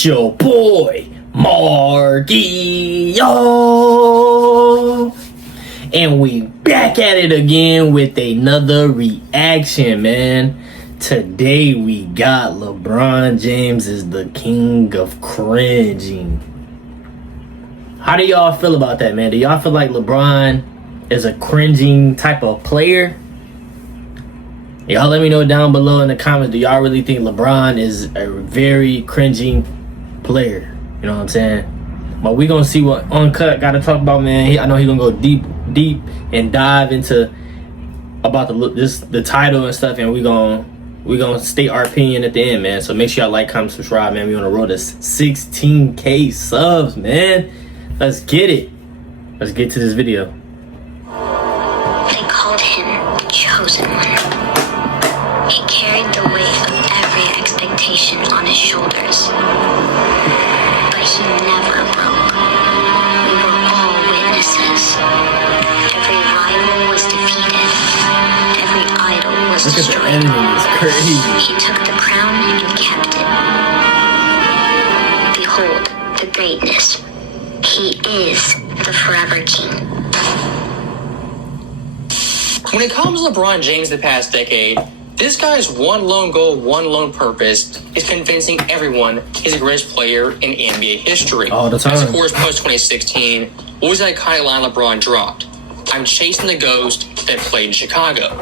It's your boy, Marky, yo. And we back at it again with another reaction, man. Today we got LeBron James is the king of cringing. How do y'all feel about that, man? Do y'all feel like LeBron is a cringing type of player? Y'all let me know down below in the comments. Do y'all really think LeBron is a very cringing player? You know what I'm saying? But we gonna see what Uncut got to talk about, man. I know he gonna go deep and dive into about the title and stuff, and we gonna state our opinion at the end, man. So make sure y'all like, comment, subscribe, man. We on the road to 16K subs, man. Let's get it. Let's get to this video. They called him the chosen one. He carried the weight of every expectation on his shoulders. But he never broke. We were all witnesses. Every rival was defeated. Every idol was destroyed. Look at the editing, it's crazy. He took the crown and kept it. Behold the greatness. He is the forever king. When it comes to LeBron James the past decade, this guy's one lone goal, one lone purpose is convincing everyone he's the greatest player in NBA history. All the time. As of course, post-2016, what was the iconic line LeBron dropped? I'm chasing the ghost that played in Chicago.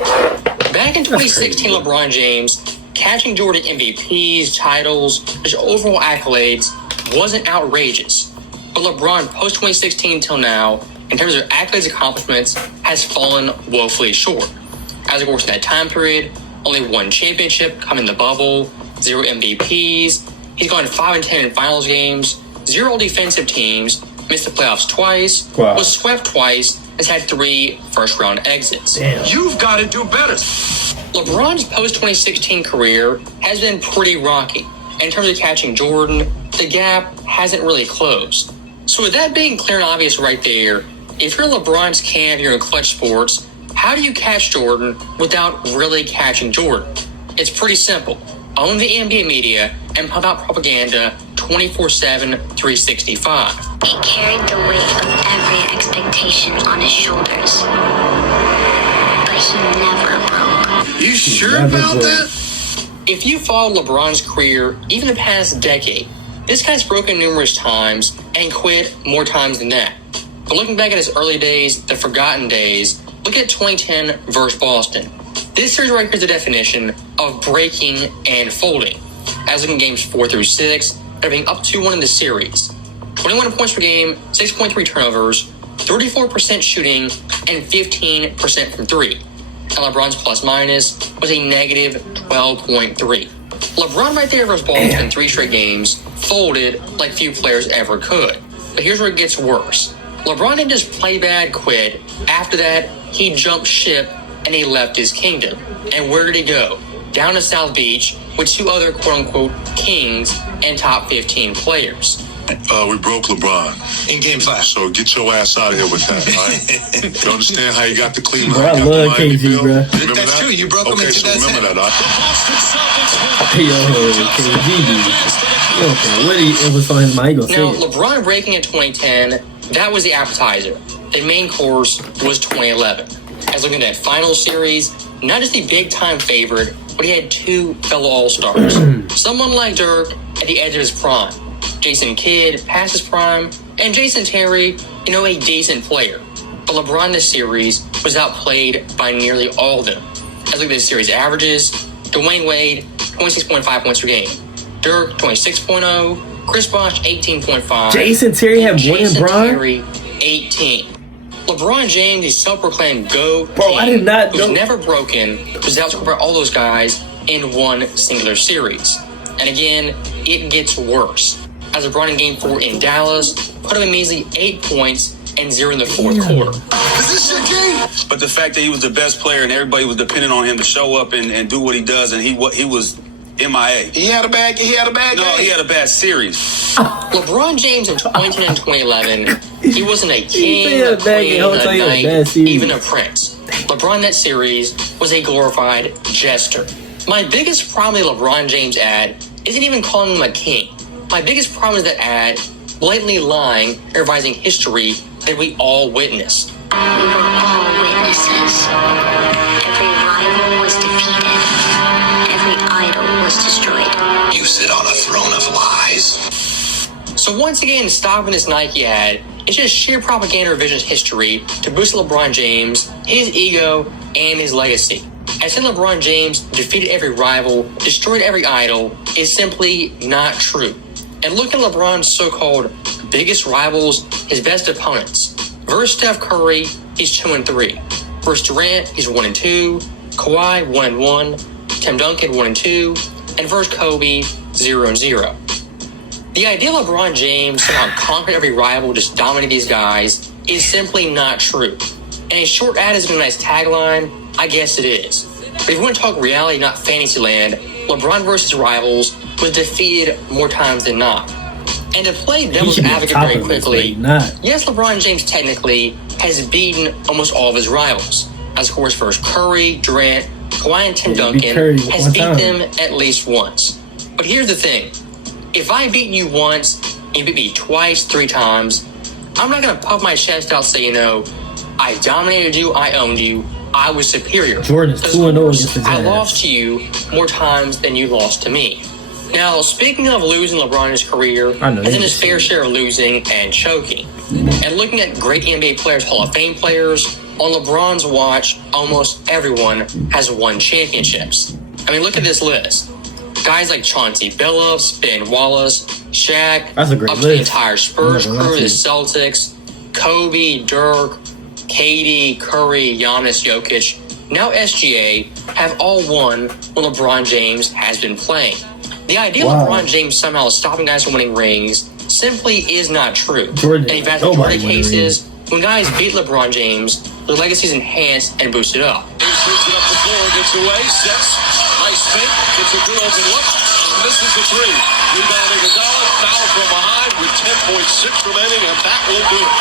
Back in 2016, LeBron James, catching Jordan MVPs, titles, his overall accolades, wasn't outrageous. But LeBron, post-2016 till now, in terms of accolades accomplishments, has fallen woefully short. As of course, in that time period, only one championship, coming in the bubble, 0 MVPs. He's gone 5-10 in finals games, 0 defensive teams, missed the playoffs twice, was swept twice, has had 3 first-round exits. Damn. You've got to do better. LeBron's post-2016 career has been pretty rocky. In terms of catching Jordan, the gap hasn't really closed. So with that being clear and obvious right there, if you're LeBron's camp, you're in clutch sports, how do you catch Jordan without really catching Jordan? It's pretty simple. Own the NBA media and pump out propaganda 24/7, 365. He carried the weight of every expectation on his shoulders. But he never broke. You sure about that? If you follow LeBron's career, even the past decade, this guy's broken numerous times and quit more times than that. But looking back at his early days, the forgotten days, look at 2010 versus Boston. This series right here is the definition of breaking and folding. As looking games 4 through 6, they're being up 2-1 in the series. 21 points per game, 6.3 turnovers, 34% shooting, and 15% from 3. And LeBron's plus minus was a negative 12.3. LeBron right there versus Boston in 3 straight games folded like few players ever could. But here's where it gets worse. LeBron didn't just play bad, quit. After that, he jumped ship and he left his kingdom. And where did he go? Down to South Beach with 2 other quote-unquote kings and top 15 players. We broke LeBron in game 5. So get your ass out of here with that, all right? You understand how you got the Cleveland? Bro, I love KG, bro. That's true. You broke him in 2010. So remember that, Yo, KG, what it was on his mind. Now, LeBron breaking in 2010, that was the appetizer. The main course was 2011. As looking at that final series, not just the big-time favorite, but he had 2 fellow All-Stars. Someone like Dirk at the edge of his prime. Jason Kidd past his prime, and Jason Terry, a decent player. But LeBron this series was outplayed by nearly all of them. As look at this series averages, Dwayne Wade, 26.5 points per game. Dirk, 26.0. Chris Bosh, 18.5. Jason Terry had more than Bron? Terry, 18. LeBron James, the self-proclaimed GOAT, bro, I did not know. Who's never broken, was out to cover all those guys in one singular series. And again, it gets worse. As LeBron in Game 4 in Dallas, put up a measly 8 points and 0 in the 4th quarter. Is this your game? But the fact that he was the best player and everybody was depending on him to show up and do what he does, and he was MIA. He had a bad game? No, he had a bad series. LeBron James in 2010 and 2011, he wasn't a king, a queen, a knight, even a prince. LeBron that series was a glorified jester. My biggest problem with LeBron James ad isn't even calling him a king. My biggest problem is that ad blatantly lying and revising history that we all witnessed. We were all witnesses. Every rival was defeated. Every idol was destroyed. You sit on a throne of lies. So once again, stopping this Nike ad is just sheer propaganda revisionist history to boost LeBron James, his ego, and his legacy. As saying LeBron James defeated every rival, destroyed every idol, is simply not true. And look at LeBron's so-called biggest rivals, his best opponents. Versus Steph Curry, he's 2-3. Versus Durant, he's 1-2. Kawhi, 1-1. Tim Duncan, 1-2. And versus Kobe, 0-0. The idea LeBron James somehow conquered every rival, just dominated these guys, is simply not true. And a short ad isn't a nice tagline, I guess it is. But if you want to talk reality, not fantasy land, LeBron versus rivals was defeated more times than not. And to play devil's advocate very quickly, yes, LeBron James technically has beaten almost all of his rivals. As of course, first Curry, Durant, Kawhi, and Tim Duncan has beat them at least once. But here's the thing. If I beat you once, and you beat me twice, 3 times, I'm not going to puff my chest out say, I dominated you, I owned you, I was superior. Jordan's 2-0. I lost to you more times than you lost to me. Now, speaking of losing, LeBron in his career has in his fair share of losing and choking. And looking at great NBA players, Hall of Fame players, on LeBron's watch, almost everyone has won championships. I mean, look at this list. Guys like Chauncey Billups, Ben Wallace, Shaq, That's a great up list. to the entire Spurs crew, the Celtics, Kobe, Dirk, KD, Curry, Giannis, Jokic, now SGA, have all won when LeBron James has been playing. The idea LeBron James somehow is stopping guys from winning rings simply is not true. And in fact, the majority of cases, when guys beat LeBron James, their legacy is enhanced and boosted up. He brings it up the floor, gets away, sets, nice fake, gets a good open look, misses the 3. Rebounding Iguodala, foul from behind with 10.6 remaining, and that will do it.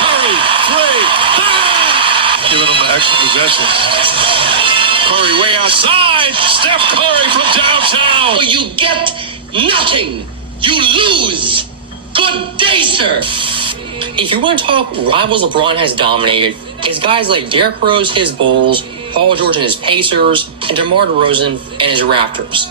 Curry, 3, bang! Giving them an extra possession. Curry way outside, Steph Curry from downtown. You get nothing. You lose. Good day, sir. If you want to talk rivals LeBron has dominated, it's guys like Derrick Rose, his Bulls, Paul George and his Pacers, and DeMar DeRozan and his Raptors.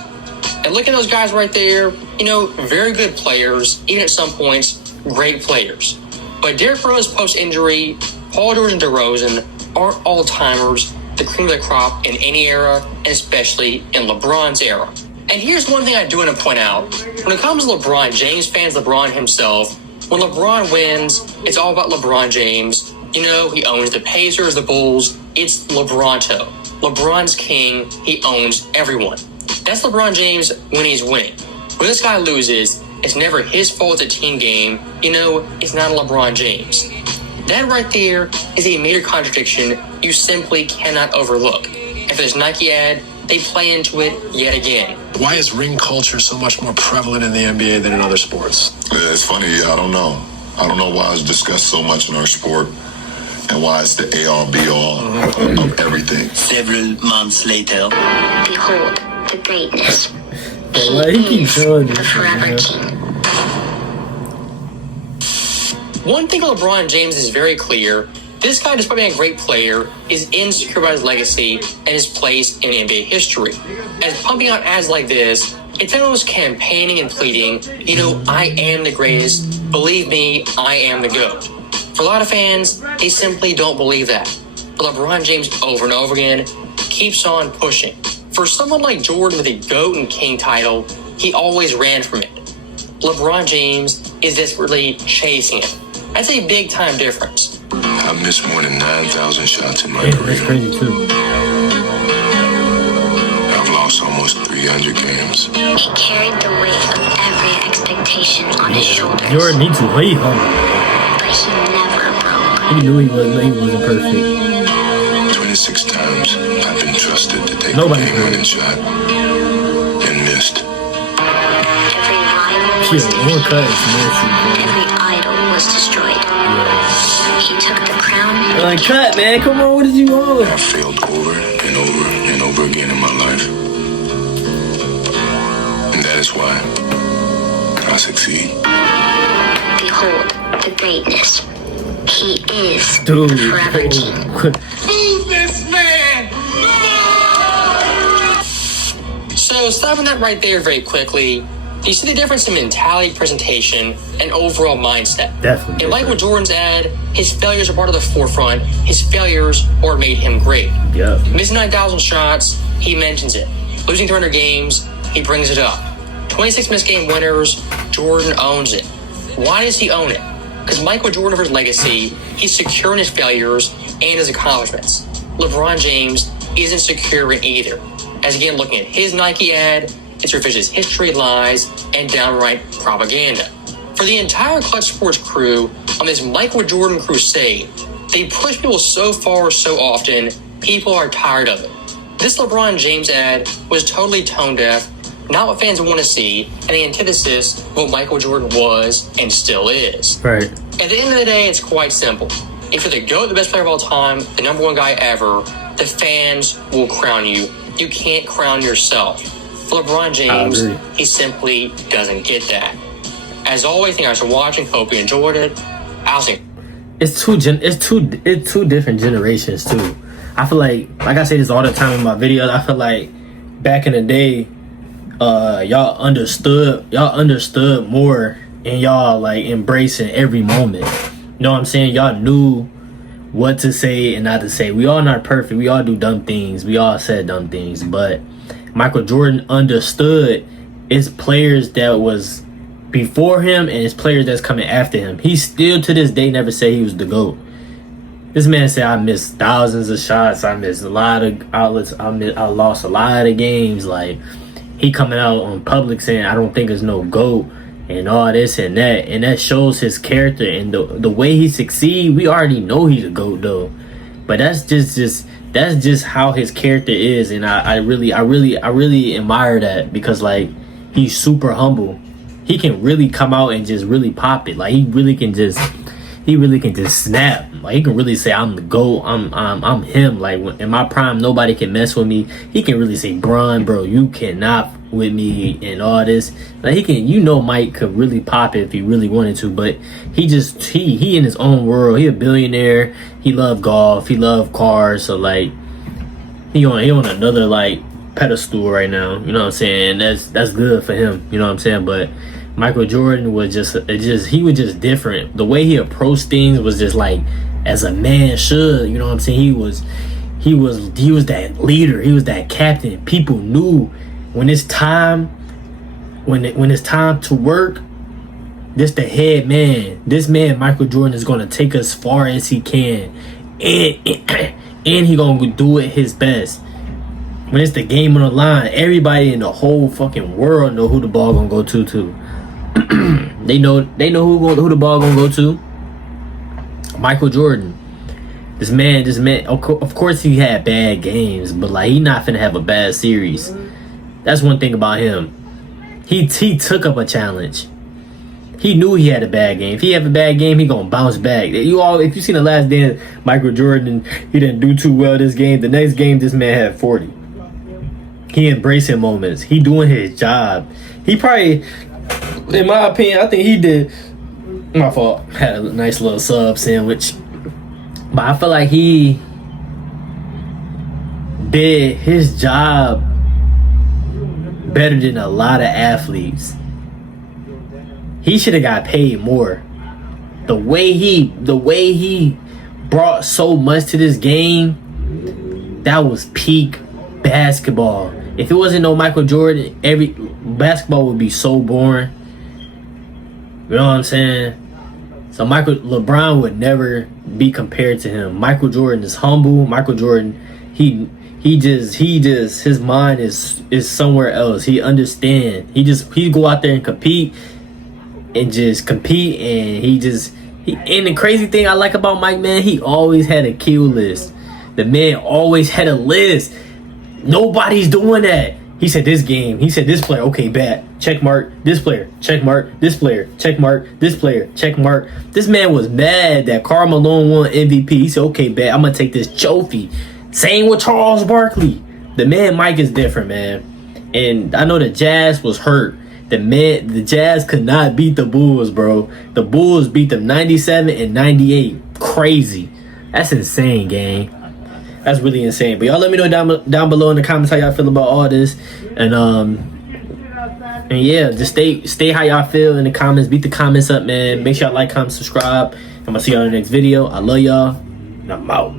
And look at those guys right there, very good players, even at some points, great players. But Derrick Rose post-injury, Paul George and DeRozan aren't all-timers, the cream of the crop in any era, and especially in LeBron's era. And here's one thing I do want to point out. When it comes to LeBron, James fans, LeBron himself, when LeBron wins, it's all about LeBron James. He owns the Pacers, the Bulls. It's LeBronto. LeBron's king. He owns everyone. That's LeBron James when he's winning. When this guy loses, it's never his fault. It's a team game. It's not LeBron James. That right there is a major contradiction you simply cannot overlook. And for this Nike ad, they play into it yet again. Why is ring culture so much more prevalent in the NBA than in other sports? It's funny, I don't know. I don't know why it's discussed so much in our sport and why it's the all-be-all of everything. Several months later. Behold the greatness. He is the forever king. One thing LeBron James is very clear. This guy, despite being a great player, is insecure about his legacy and his place in NBA history. As pumping out ads like this, it's almost campaigning and pleading, I am the greatest. Believe me, I am the GOAT. For a lot of fans, they simply don't believe that. But LeBron James over and over again keeps on pushing. For someone like Jordan with a GOAT and King title, he always ran from it. LeBron James is desperately chasing it. That's a big time difference. I've missed more than 9,000 shots in my That's career. crazy too. I've lost almost 300 games. He carried the weight of every expectation on his shoulders. Jordan needs to wait humble. But he never broke. He knew he wasn't perfect. 26 times I've been trusted to take Nobody the game-winning shot and missed. Every rival was Shit, one cut is defeated. nasty, Every idol was destroyed. He took the crown. bro. Like, cut, man. Come on, what did you want? I've failed over and over and over again in my life. And that is why I succeed. Behold the greatness. He is Dude. forever Gene. Move this man! So, stopping that right there very quickly, do you see the difference in mentality, presentation, and overall mindset? Definitely. And like with Jordan's ad, his failures are part of the forefront. His failures are what made him great. Yeah. Missing 9,000 shots, he mentions it. Losing 300 games, he brings it up. 26 missed game winners, Jordan owns it. Why does he own it? Because Michael Jordan, for his legacy, he's secure in his failures and his accomplishments. LeBron James isn't secure in either. As again, looking at his Nike ad, it's revisionist history, lies, and downright propaganda. For the entire Clutch Sports crew on this Michael Jordan crusade, they push people so far so often, people are tired of it. This LeBron James ad was totally tone deaf, not what fans want to see, and the antithesis of what Michael Jordan was and still is. Right. At the end of the day, it's quite simple. If you're the GOAT, the best player of all time, the number one guy ever, the fans will crown you. You can't crown yourself. For LeBron James, he simply doesn't get that. As always, thank you guys for watching. Hope you enjoyed it. I'll see. It's two different generations too. I feel like I say this all the time in my videos, I feel like back in the day, y'all understood more, and y'all like embracing every moment. You know what I'm saying? Y'all knew what to say and not to say. We all not perfect. We all do dumb things. We all said dumb things. But Michael Jordan understood it's players that was before him and it's players that's coming after him. He still to this day never said he was the GOAT. This man said, I missed thousands of shots. I missed a lot of outlets. I lost a lot of games. Like, he coming out on public saying, I don't think there's no GOAT and all this and that. And that shows his character and the way he succeed. We already know he's a GOAT though. But that's just how his character is. And I really admire that, because like, he's super humble. He can really come out and just really pop it. Like, he really can just snap. Like, he can really say, I'm the GOAT. I'm him. Like, in my prime, nobody can mess with me. He can really say, Bron, bro, you cannot with me and all this. Like, he can, Mike could really pop it if he really wanted to, but he in his own world. He a billionaire. He love golf. He love cars. So like, he on another like pedestal right now. You know what I'm saying? That's good for him. You know what I'm saying? But Michael Jordan was he was just different. The way he approached things was just like, as a man should. You know what I'm saying? He was that leader. He was that captain. People knew when it's time to work, this the head man. This man, Michael Jordan, is gonna take us far as he can, and he gonna do it his best. When it's the game on the line, everybody in the whole fucking world know who the ball gonna go to. They know who the ball gonna go to. Michael Jordan. This man. Of course, he had bad games, but like, he not finna have a bad series. That's one thing about him. He took up a challenge. He knew he had a bad game. If he have a bad game, he gonna bounce back. If you seen the last dance, Michael Jordan, he didn't do too well this game. The next game, this man had 40. He embracing moments. He doing his job. He probably, in my opinion, I think he did. My fault. Had a nice little sub sandwich, but I feel like he did his job better than a lot of athletes. He should have got paid more. The way he brought so much to this game, that was peak basketball. If it wasn't no Michael Jordan, every basketball would be so boring. You know what I'm saying? So LeBron would never be compared to him. Michael Jordan is humble. Michael Jordan, he just his mind is somewhere else. He understand. He go out there and compete, and and the crazy thing I like about Mike, man, he always had a kill list. The man always had a list. Nobody's doing that. He said this game. He said this player. Okay, bad. Check mark. This player. Check mark. This player. Check mark. This player. Check mark. This man was mad that Karl Malone won MVP. He said, okay, bad. I'm gonna take this trophy. Same with Charles Barkley. The man Mike is different, man. And I know the Jazz was hurt. The Jazz could not beat the Bulls, bro. The Bulls beat them 97 and 98. Crazy. That's insane, gang. That's really insane. But y'all let me know down below in the comments how y'all feel about all this. And yeah, just stay how y'all feel in the comments. Beat the comments up, man. Make sure y'all like, comment, subscribe. I'm gonna see y'all in the next video. I love y'all. And I'm out.